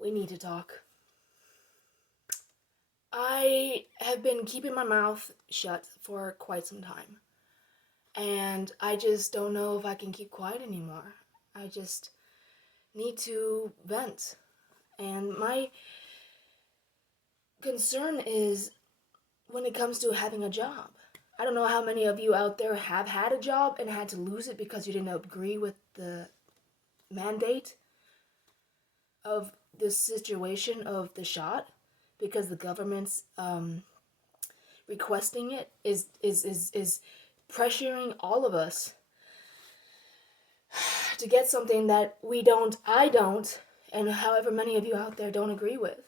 We need to talk. I have been keeping my mouth shut for quite some time, and I just don't know if I can keep quiet anymore. I just need to vent. And my concern is when it comes to having a job. I don't know how many of you out there have had a job and had to lose it because you didn't agree with the mandate of this situation of the shot because the government's requesting it is pressuring all of us to get something that I don't, and however many of you out there don't agree with.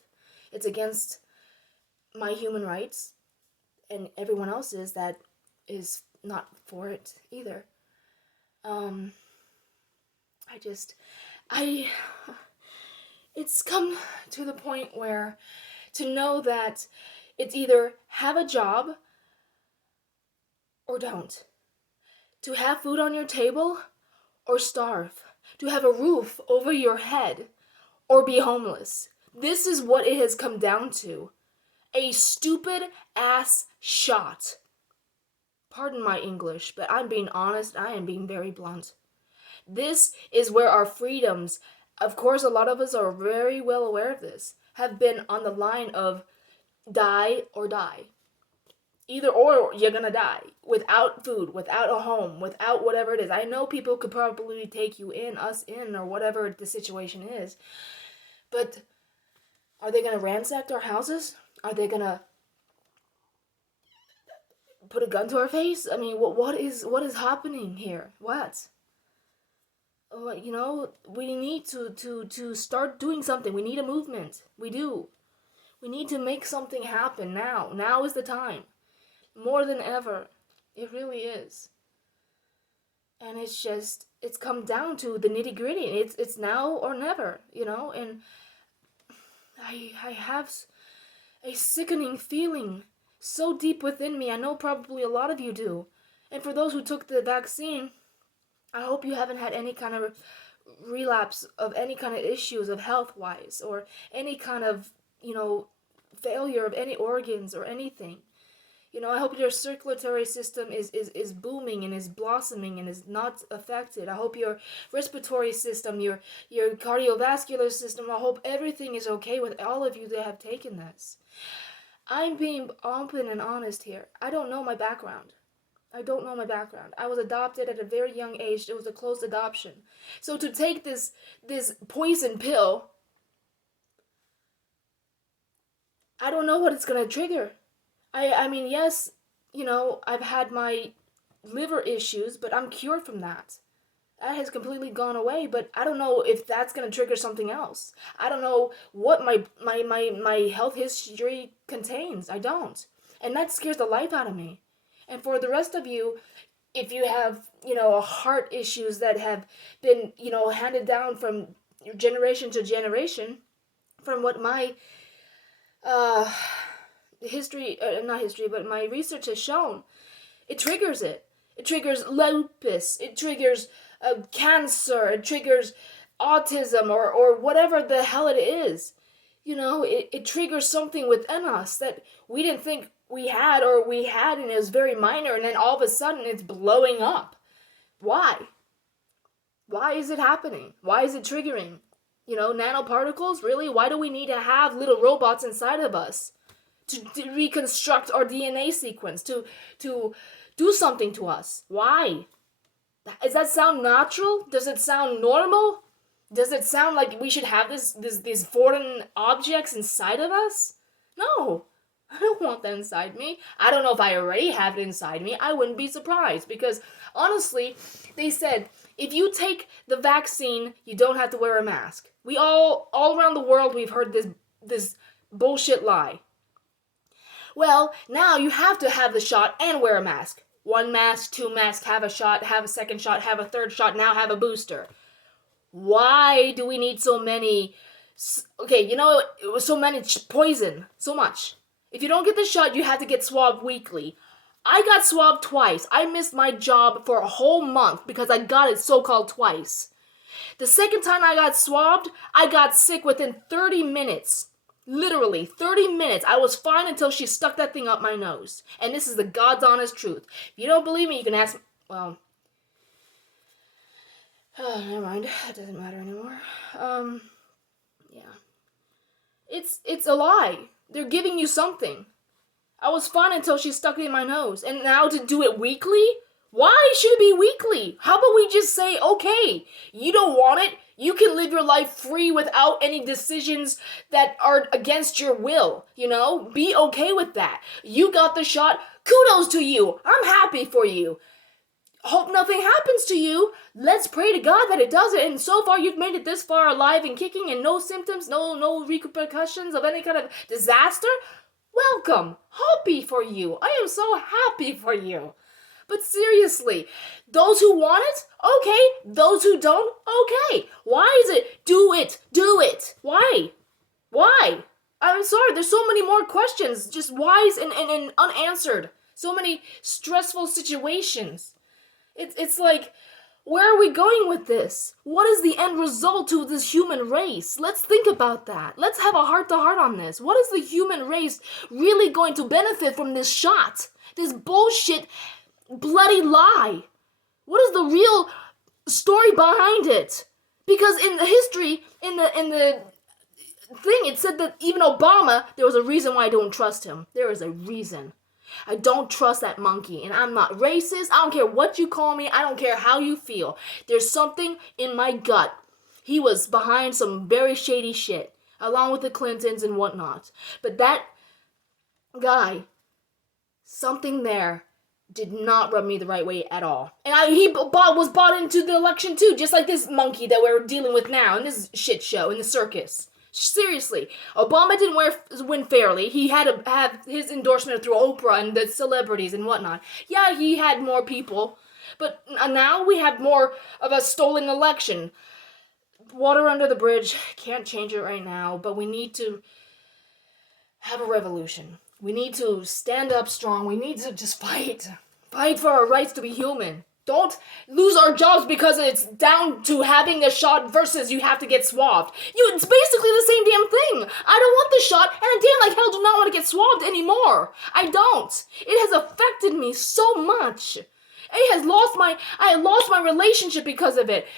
It's against my human rights and everyone else's that is not for it either. Um, I just, I, it's come to the point where to know that it's either have a job or don't. To have food on your table or starve. To have a roof over your head or be homeless. This is what it has come down to. A stupid ass shot. Pardon my English, but I'm being honest, I am being very blunt. This is where our freedoms, of course, a lot of us are very well aware of this, have been on the line of die or die. Either or, you're gonna die. Without food, without a home, without whatever it is. I know people could probably take you in, us in, or whatever the situation is. But are they gonna ransack our houses? Are they gonna put a gun to our face? I mean, what is happening here? What? We need to start doing something. We need a movement. We do. We need to make something happen now. Now is the time. More than ever. It really is. And it's come down to the nitty gritty. It's now or never, and I have a sickening feeling so deep within me. I know probably a lot of you do. And for those who took the vaccine, I hope you haven't had any kind of relapse of any kind of issues of health wise or any kind of, failure of any organs or anything. I hope your circulatory system is booming and is blossoming and is not affected. I hope your respiratory system, your cardiovascular system, I hope everything is okay with all of you that have taken this. I'm being open and honest here. I don't know my background. I was adopted at a very young age. It was a closed adoption. So to take this poison pill, I don't know what it's gonna trigger. I mean, yes, I've had my liver issues, but I'm cured from that. That has completely gone away, but I don't know if that's going to trigger something else. I don't know what my health history contains. I don't. And that scares the life out of me. And for the rest of you, if you have, heart issues that have been, handed down from generation to generation, from what my uh, not history, but my research has shown, it triggers it. It triggers lupus. It triggers cancer. It triggers autism or whatever the hell it is. It triggers something within us that we didn't think we had or we had and it was very minor and then all of a sudden it's blowing up. Why? Why is it happening? Why is it triggering? Nanoparticles? Really? Why do we need to have little robots inside of us? To reconstruct our DNA sequence, to do something to us. Why? Does that sound natural? Does it sound normal? Does it sound like we should have these foreign objects inside of us? No. I don't want that inside me. I don't know if I already have it inside me. I wouldn't be surprised because honestly, they said if you take the vaccine, you don't have to wear a mask. We all around the world we've heard this bullshit lie. Well, now you have to have the shot and wear a mask. One mask, two masks, have a shot, have a second shot, have a third shot, now have a booster. Why do we need so many? Okay, it was so many poison, so much. If you don't get the shot, you have to get swabbed weekly. I got swabbed twice. I missed my job for a whole month because I got it so-called twice. The second time I got swabbed, I got sick within 30 minutes. Literally, 30 minutes. I was fine until she stuck that thing up my nose. And this is the God's honest truth. If you don't believe me, you can ask... Well... never mind. It doesn't matter anymore. Yeah. It's a lie. They're giving you something. I was fine until she stuck it in my nose. And now to do it weekly? Why should it be weekly? How about we just say, okay, you don't want it. You can live your life free without any decisions that are against your will, you know? Be okay with that. You got the shot. Kudos to you. I'm happy for you. Hope nothing happens to you. Let's pray to God that it doesn't. And so far, you've made it this far alive and kicking and no symptoms, no repercussions of any kind of disaster. Welcome. Happy for you. I am so happy for you. But seriously, those who want it, okay. Those who don't, okay. Why is it? Do it. Do it. Why? Why? I'm sorry, there's so many more questions, just whys and unanswered. So many stressful situations. It's like, where are we going with this? What is the end result to this human race? Let's think about that. Let's have a heart-to-heart on this. What is the human race really going to benefit from this shot? This bullshit bloody lie. What is the real story behind it? Because in the history, in the thing, it said that even Obama, there was a reason why I don't trust him. There is a reason. I don't trust that monkey, and I'm not racist. I don't care what you call me. I don't care how you feel. There's something in my gut. He was behind some very shady shit, along with the Clintons and whatnot. But that guy, something there did not rub me the right way at all. And he was bought into the election too, just like this monkey that we're dealing with now in this shit show, in the circus. Seriously, Obama didn't win fairly. He had to have his endorsement through Oprah and the celebrities and whatnot. Yeah, he had more people, but now we have more of a stolen election. Water under the bridge, can't change it right now, but we need to have a revolution. We need to stand up strong. We need to just fight. Fight for our rights to be human. Don't lose our jobs because it's down to having a shot versus you have to get swabbed. It's basically the same damn thing. I don't want the shot, and I damn like hell do not want to get swabbed anymore. I don't. It has affected me so much. I lost my relationship because of it.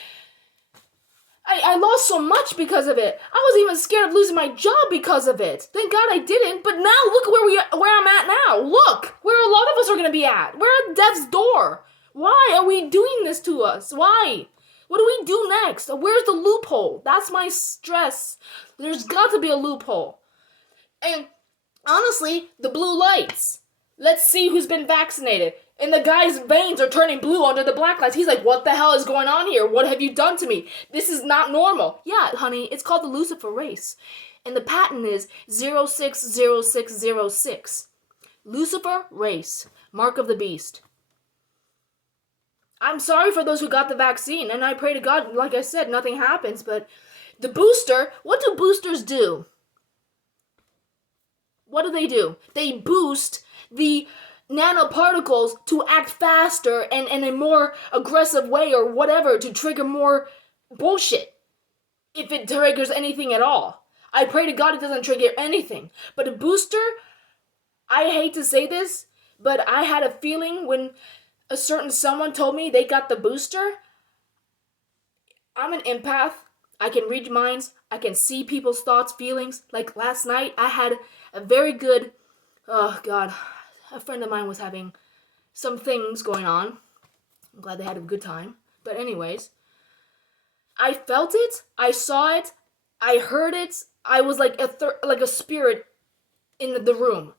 I lost so much because of it. I was even scared of losing my job because of it. Thank God I didn't, but now look where I'm at now. Look, where a lot of us are going to be at. We're at death's door. Why are we doing this to us? Why? What do we do next? Where's the loophole? That's my stress. There's got to be a loophole. And honestly, the blue lights. Let's see who's been vaccinated. And the guy's veins are turning blue under the black lights. He's like, what the hell is going on here? What have you done to me? This is not normal. Yeah, honey, it's called the Lucifer race. And the patent is 060606. Lucifer race. Mark of the beast. I'm sorry for those who got the vaccine. And I pray to God, like I said, nothing happens. But the booster, what do boosters do? What do? They boost the nanoparticles to act faster and in a more aggressive way or whatever to trigger more bullshit. If it triggers anything at all. I pray to God it doesn't trigger anything. But a booster, I hate to say this, but I had a feeling when a certain someone told me they got the booster. I'm an empath. I can read minds. I can see people's thoughts, feelings. Like last night, I had a very good, oh God, a friend of mine was having some things going on. I'm glad they had a good time. But anyways, I felt it. I saw it. I heard it. I was like a spirit in the room.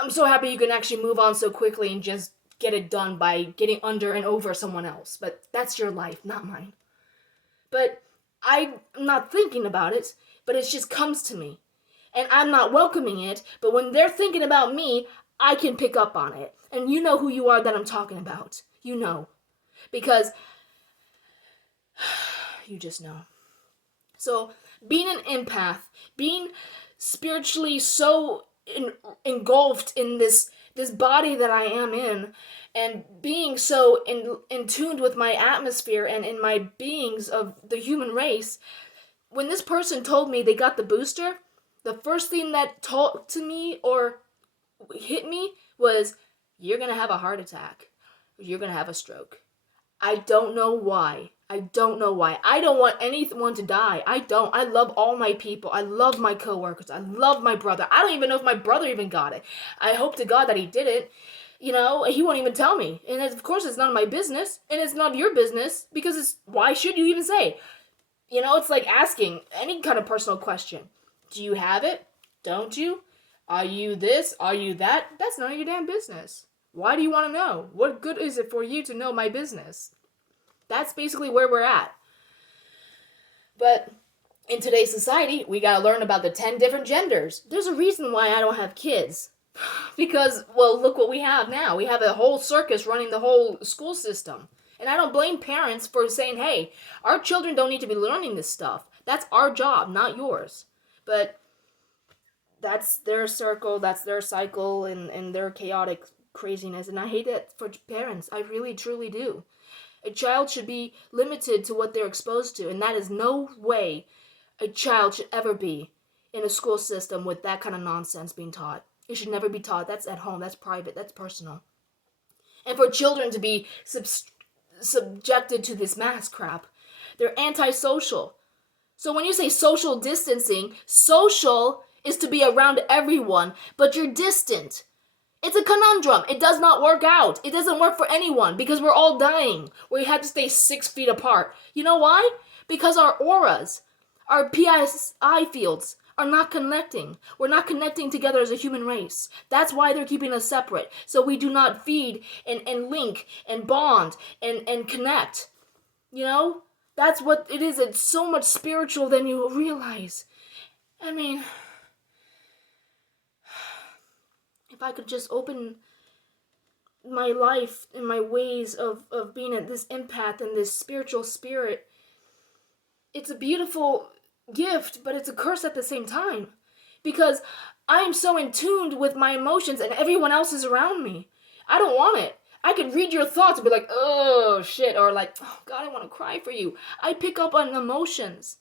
I'm so happy you can actually move on so quickly and just get it done by getting under and over someone else. But that's your life, not mine. But I'm not thinking about it, but it just comes to me. And I'm not welcoming it, but when they're thinking about me, I can pick up on it. And you know who you are that I'm talking about. You know. Because you just know. So, being an empath, being spiritually so engulfed in this body that I am in, and being so in tuned with my atmosphere and in my beings of the human race, when this person told me they got the booster, the first thing that talked to me or hit me was, you're gonna have a heart attack. You're gonna have a stroke. I don't know why. I don't know why. I don't want anyone to die. I don't. I love all my people. I love my coworkers. I love my brother. I don't even know if my brother even got it. I hope to God that he didn't. You know, he won't even tell me. And of course, it's none of my business. And it's not your business because why should you even say? You know, it's like asking any kind of personal question. Do you have it? Don't you? Are you this? Are you that? That's none of your damn business. Why do you want to know? What good is it for you to know my business? That's basically where we're at. But in today's society, we gotta learn about the 10 different genders. There's a reason why I don't have kids. Because, well, look what we have now. We have a whole circus running the whole school system. And I don't blame parents for saying, hey, our children don't need to be learning this stuff. That's our job, not yours. But that's their circle, that's their cycle, and their chaotic craziness. And I hate it for parents. I really, truly do. A child should be limited to what they're exposed to, and that is no way a child should ever be in a school system with that kind of nonsense being taught. It should never be taught. That's at home. That's private. That's personal. And for children to be subjected to this mass crap, they're antisocial. So when you say social distancing, social is to be around everyone, but you're distant. It's a conundrum. It does not work out. It doesn't work for anyone because we're all dying. We have to stay 6 feet apart. You know why? Because our auras, our PSI fields are not connecting. We're not connecting together as a human race. That's why they're keeping us separate. So we do not feed and link and bond and connect. You know? That's what it is. It's so much spiritual than you realize. I mean, if I could just open my life and my ways of being at this empath and this spiritual spirit, it's a beautiful gift, but it's a curse at the same time. Because I am so in tune with my emotions and everyone else is around me. I don't want it. I could read your thoughts and be like, oh, shit, or like, oh, God, I want to cry for you. I pick up on emotions.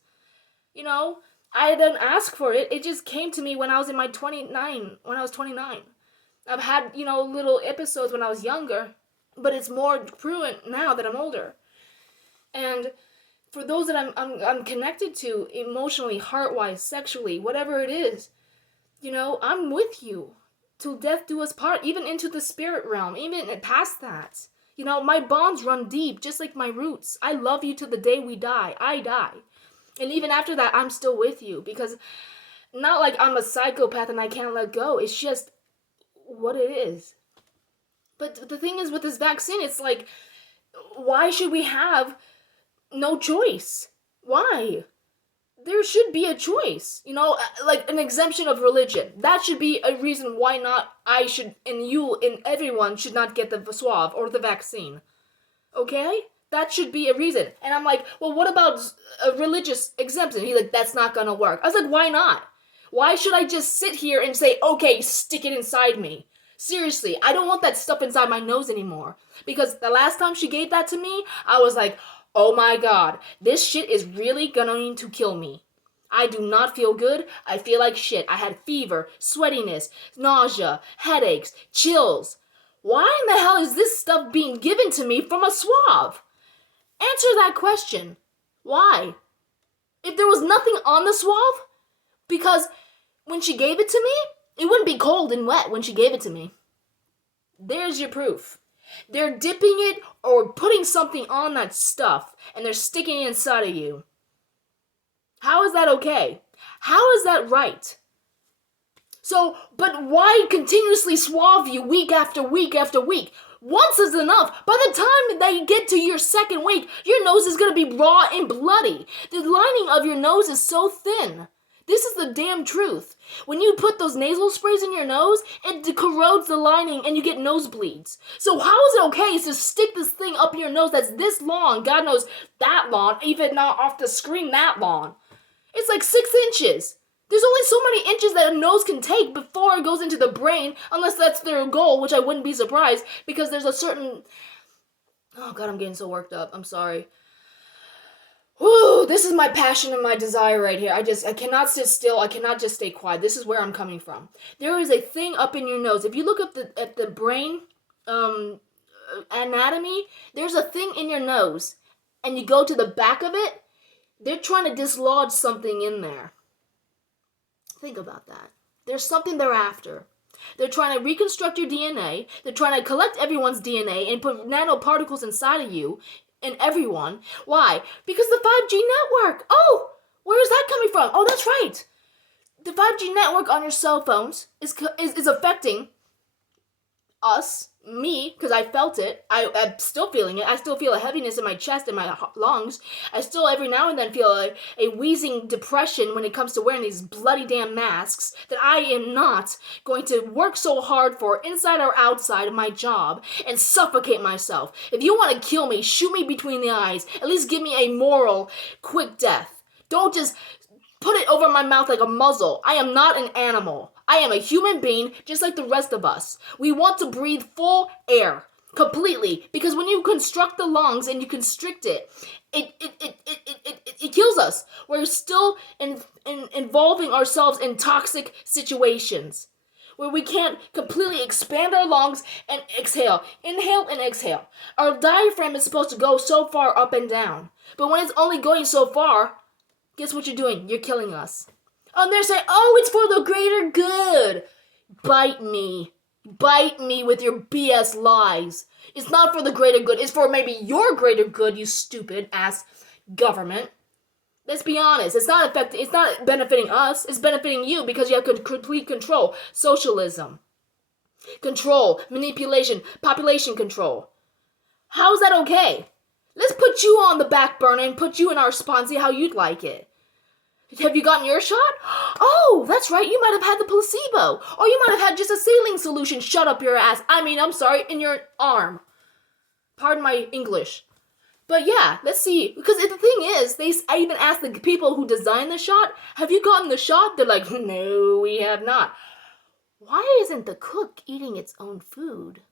You know, I didn't ask for it. It just came to me when I was 29. I've had, little episodes when I was younger, but it's more prudent now that I'm older. And for those that I'm connected to emotionally, heart-wise, sexually, whatever it is, I'm with you. Till death do us part, even into the spirit realm, even past that. My bonds run deep, just like my roots. I love you till the day we die. I die. And even after that, I'm still with you. Because not like I'm a psychopath and I can't let go. It's just what it is. But the thing is with this vaccine, it's like, why should we have no choice? Why? There should be a choice, like an exemption of religion. That should be a reason why not I should, and you, and everyone should not get the swab or the vaccine. Okay? That should be a reason. And I'm like, well, what about a religious exemption? He's like, that's not gonna work. I was like, why not? Why should I just sit here and say, okay, stick it inside me? Seriously, I don't want that stuff inside my nose anymore. Because the last time she gave that to me, I was like, oh my God, this shit is really going to kill me. I do not feel good. I feel like shit. I had fever, sweatiness, nausea, headaches, chills. Why in the hell is this stuff being given to me from a swab? Answer that question. Why? If there was nothing on the swab, because when she gave it to me, it wouldn't be cold and wet when she gave it to me. There's your proof. They're dipping it or putting something on that stuff and they're sticking it inside of you. How is that okay? How is that right? So, but why continuously swab you week after week after week? Once is enough. By the time that you get to your second week, your nose is going to be raw and bloody. The lining of your nose is so thin. This is the damn truth. When you put those nasal sprays in your nose, it corrodes the lining and you get nosebleeds. So how is it okay to stick this thing up your nose that's this long, God knows that long, even not off the screen that long? It's like 6 inches. There's only so many inches that a nose can take before it goes into the brain, unless that's their goal, which I wouldn't be surprised, because there's a certain... Oh God, I'm getting so worked up. I'm sorry. Woo, this is my passion and my desire right here. I cannot sit still. I cannot just stay quiet. This is where I'm coming from. There is a thing up in your nose. If you look at the brain anatomy, there's a thing in your nose, and you go to the back of it, they're trying to dislodge something in there. Think about that. There's something they're after. They're trying to reconstruct your DNA. They're trying to collect everyone's DNA and put nanoparticles inside of you and everyone. Why? Because the 5G network. Oh, where is that coming from? Oh, that's right. The 5G network on your cell phones is affecting us, me, because I felt it. I'm still feeling it. I still feel a heaviness in my chest and my lungs. I still every now and then feel a wheezing depression when it comes to wearing these bloody damn masks that I am not going to work so hard for, inside or outside of my job, and suffocate myself. If you want to kill me, shoot me between the eyes. At least give me a moral, quick death. Don't just put it over my mouth like a muzzle. I am not an animal. I am a human being just like the rest of us. We want to breathe full air completely, because when you construct the lungs and you constrict it, it kills us. We're still involving ourselves in toxic situations where we can't completely expand our lungs and exhale. Inhale and exhale. Our diaphragm is supposed to go so far up and down, but when it's only going so far, guess what you're doing? You're killing us. And they're saying, oh, it's for the greater good. Bite me. Bite me with your BS lies. It's not for the greater good. It's for maybe your greater good, you stupid ass government. Let's be honest. It's not benefiting us. It's benefiting you because you have complete control. Socialism. Control. Manipulation. Population control. How is that okay? Let's put you on the back burner and put you in our spot and see how you'd like it. Have you gotten your shot? Oh, that's right. You might have had the placebo. Or you might have had just a saline solution shut up your ass. I'm sorry, in your arm. Pardon my English. But yeah, let's see. Because the thing is, I even asked the people who designed the shot, have you gotten the shot? They're like, no, we have not. Why isn't the cook eating its own food?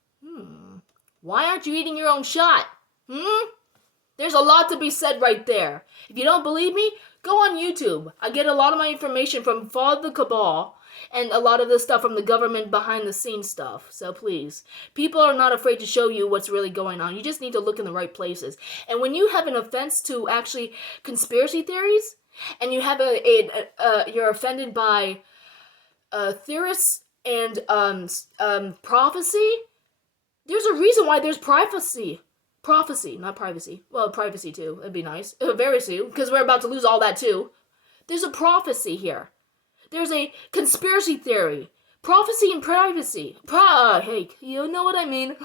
Why aren't you eating your own shot? There's a lot to be said right there. If you don't believe me, go on YouTube. I get a lot of my information from Follow the Cabal and a lot of the stuff from the government behind the scenes stuff. So please, people are not afraid to show you what's really going on. You just need to look in the right places. And when you have an offense to actually conspiracy theories, and you have you're offended by theorists and prophecy, there's a reason why there's privacy. Prophecy, not privacy. Well, privacy too. It'd be nice. Very soon, because we're about to lose all that too. There's a prophecy here. There's a conspiracy theory. Prophecy and privacy. Hey, you know what I mean.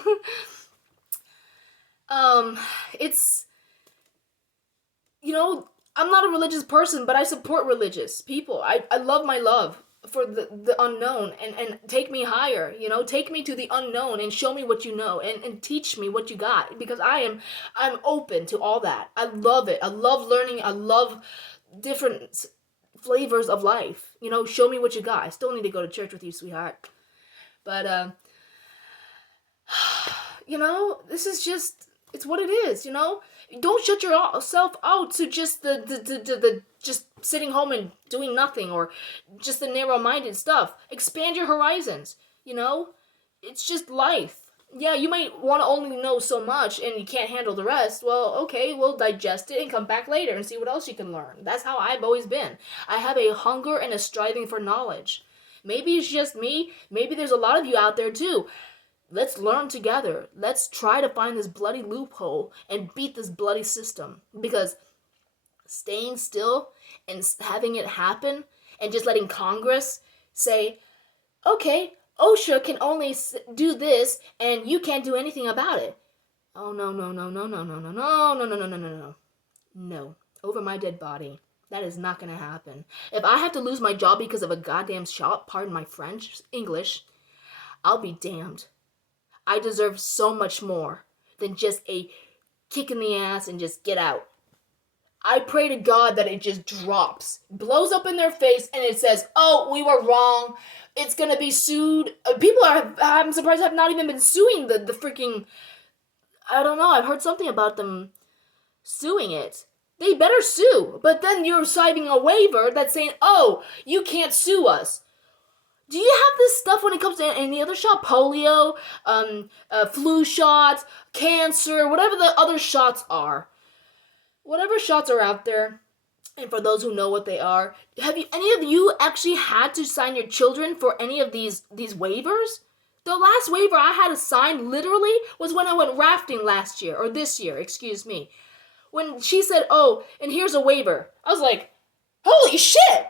It's... I'm not a religious person, but I support religious people. I love my love for the unknown and take me higher, take me to the unknown and show me what you know and teach me what you got, because I'm open to all that. I love it. I love learning. I love different flavors of life. Show me what you got. I still need to go to church with you, sweetheart. But this is just, it's what it is. Don't shut yourself out to just the just sitting home and doing nothing, or just the narrow-minded stuff. Expand your horizons. It's just life. Yeah, you might want to only know so much and you can't handle the rest. Well, okay, we'll digest it and come back later and see what else you can learn. That's how I've always been. I have a hunger and a striving for knowledge. Maybe it's just me. Maybe there's a lot of you out there too. Let's learn together. Let's try to find this bloody loophole and beat this bloody system. Because staying still and having it happen and just letting Congress say, okay, OSHA can only do this and you can't do anything about it. Oh, no. No. Over my dead body. That is not going to happen. If I have to lose my job because of a goddamn shot, pardon my French, English, I'll be damned. I deserve so much more than just a kick in the ass and just get out. I pray to God that it just drops, blows up in their face, and it says, "Oh, we were wrong. It's gonna be sued." I'm surprised, have not even been suing the freaking. I don't know. I've heard something about them suing it. They better sue. But then you're signing a waiver that's saying, "Oh, you can't sue us." Do you have this stuff when it comes to any other shot? Polio, flu shots, cancer, whatever the other shots are. Whatever shots are out there, and for those who know what they are, have you any of you actually had to sign your children for any of these waivers? The last waiver I had to sign literally was when I went rafting last year, or this year, excuse me. When she said, "Oh, and here's a waiver," I was like, "Holy shit!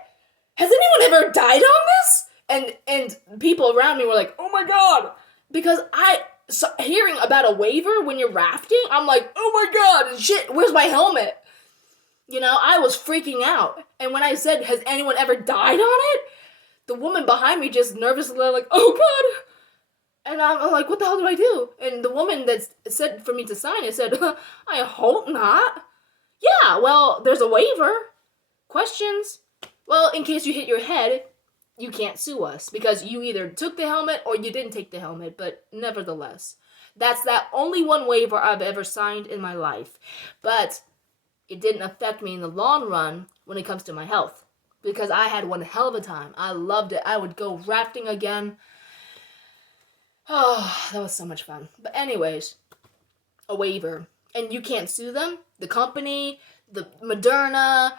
Has anyone ever died on this?" And people around me were like, "Oh my god!" Because hearing about a waiver when you're rafting, I'm like, "Oh my god, shit! Where's my helmet?" You know, I was freaking out. And when I said, "Has anyone ever died on it?" the woman behind me just nervously like, "Oh god." And I'm like, "What the hell do I do?" And the woman that said for me to sign it said, "I hope not." Yeah, well, there's a waiver. Questions? Well, in case you hit your head, you can't sue us because you either took the helmet or you didn't take the helmet, but nevertheless. That's that only one waiver I've ever signed in my life. But it didn't affect me in the long run when it comes to my health because I had one hell of a time. I loved it. I would go rafting again. Oh, that was so much fun. But anyways, a waiver. And you can't sue them. The company, the Moderna,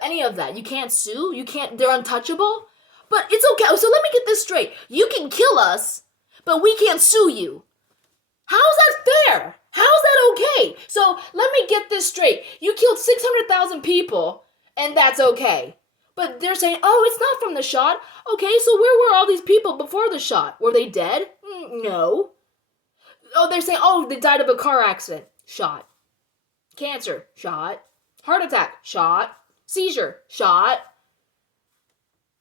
any of that. You can't sue. They're untouchable. But it's okay. So let me get this straight. You can kill us, but we can't sue you. How's that fair? How's that okay? So let me get this straight. You killed 600,000 people, and that's okay. But they're saying, "Oh, it's not from the shot." Okay, so where were all these people before the shot? Were they dead? No. Oh, they're saying, "Oh, they died of a car accident." Shot. Cancer. Shot. Heart attack. Shot. Seizure. Shot.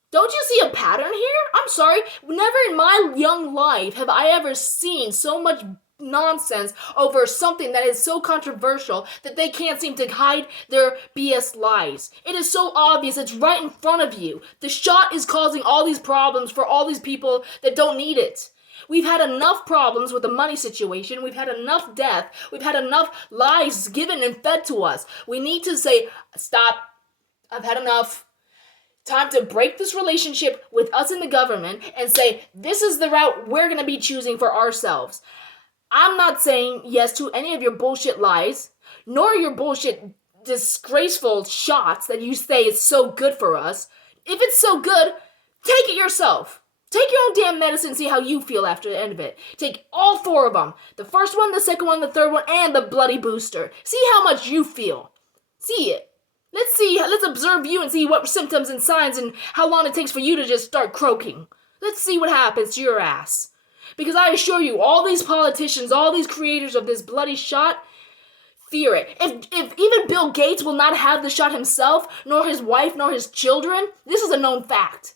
Don't you see a pattern here? I'm sorry. Never in my young life have I ever seen so much nonsense over something that is so controversial that they can't seem to hide their BS lies. It is so obvious. It's right in front of you. The shot is causing all these problems for all these people that don't need it. We've had enough problems with the money situation. We've had enough death. We've had enough lies given and fed to us. We need to say, "Stop. I've had enough. Time to break this relationship with us and the government and say, this is the route we're going to be choosing for ourselves." I'm not saying yes to any of your bullshit lies, nor your bullshit disgraceful shots that you say is so good for us. If it's so good, take it yourself. Take your own damn medicine and see how you feel after the end of it. Take all 4 of them. The first one, the second one, the third one, and the bloody booster. See how much you feel. See it. Let's observe you and see what symptoms and signs and how long it takes for you to just start croaking. Let's see what happens to your ass. Because I assure you, all these politicians, all these creators of this bloody shot, fear it. If even Bill Gates will not have the shot himself, nor his wife, nor his children, this is a known fact.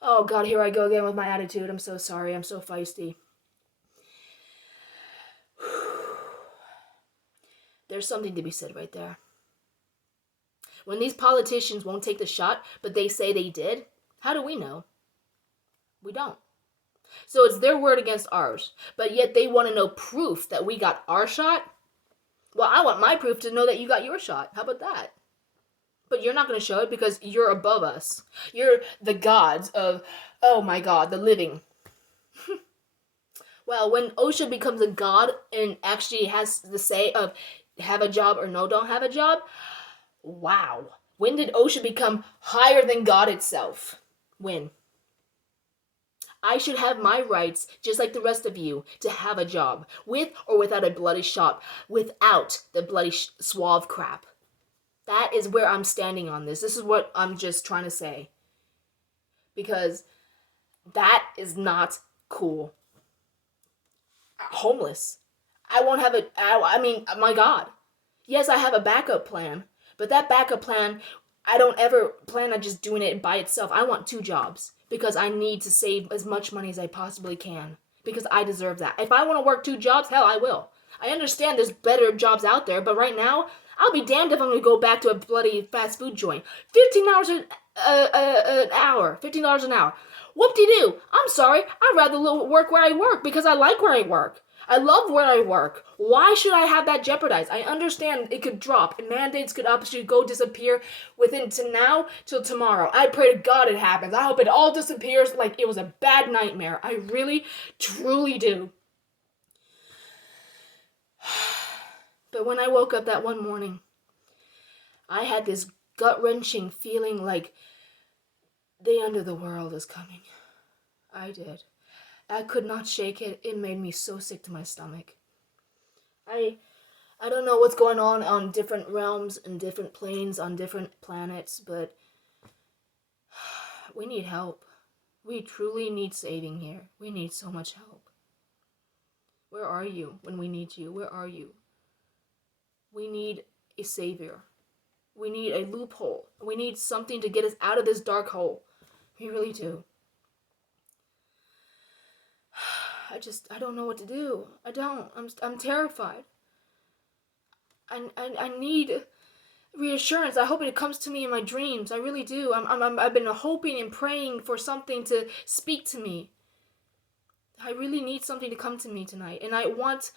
Oh God, here I go again with my attitude. I'm so sorry. I'm so feisty. There's something to be said right there. When these politicians won't take the shot, but they say they did, how do we know? We don't. So it's their word against ours, but yet they want to know proof that we got our shot? Well, I want my proof to know that you got your shot. How about that? But you're not going to show it because you're above us. You're the gods of, oh my God, the living. Well, when OSHA becomes a god and actually has the say of have a job or no, don't have a job, wow. When did OSHA become higher than God itself? When? I should have my rights, just like the rest of you, to have a job, with or without a bloody shot, without the bloody suave crap. That is where I'm standing on this. This is what I'm just trying to say. Because that is not cool. Homeless. I won't have I mean, my God. Yes, I have a backup plan. But that backup plan, I don't ever plan on just doing it by itself. I want 2 jobs. Because I need to save as much money as I possibly can. Because I deserve that. If I want to work 2 jobs, hell, I will. I understand there's better jobs out there. But right now, I'll be damned if I'm gonna go back to a bloody fast food joint. $15 an hour. $15 an hour. Whoop-de-doo. I'm sorry. I'd rather work where I work because I like where I work. I love where I work. Why should I have that jeopardized? I understand it could drop and mandates could actually go disappear within to now till tomorrow. I pray to God it happens. I hope it all disappears like it was a bad nightmare. I really, truly do. But when I woke up that one morning, I had this gut-wrenching feeling like the end of the world is coming. I did. I could not shake it. It made me so sick to my stomach. I don't know what's going on different realms and different planes on different planets, but we need help. We truly need saving here. We need so much help. Where are you when we need you? Where are you? We need a savior. We need a loophole. We need something to get us out of this dark hole. We really do. I don't know what to do. I don't. I'm terrified. I need reassurance. I hope it comes to me in my dreams. I really do. I've been hoping and praying for something to speak to me. I really need something to come to me tonight, and I want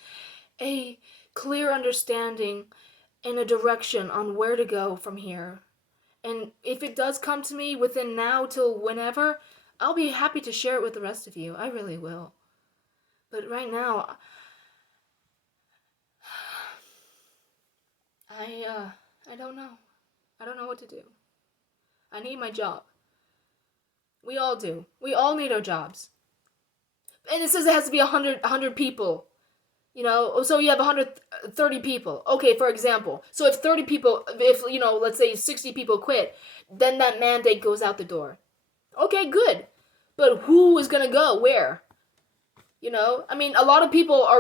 a clear understanding and a direction on where to go from here. And if it does come to me within now till whenever, I'll be happy to share it with the rest of you. I really will. But right now, I don't know. I don't know what to do. I need my job. We all do. We all need our jobs. And it says it has to be 100 people. You know, so you have 130 people. Okay, for example. So if 30 people, let's say 60 people quit, then that mandate goes out the door. Okay, good. But who is going to go where? You know, I mean, a lot of people are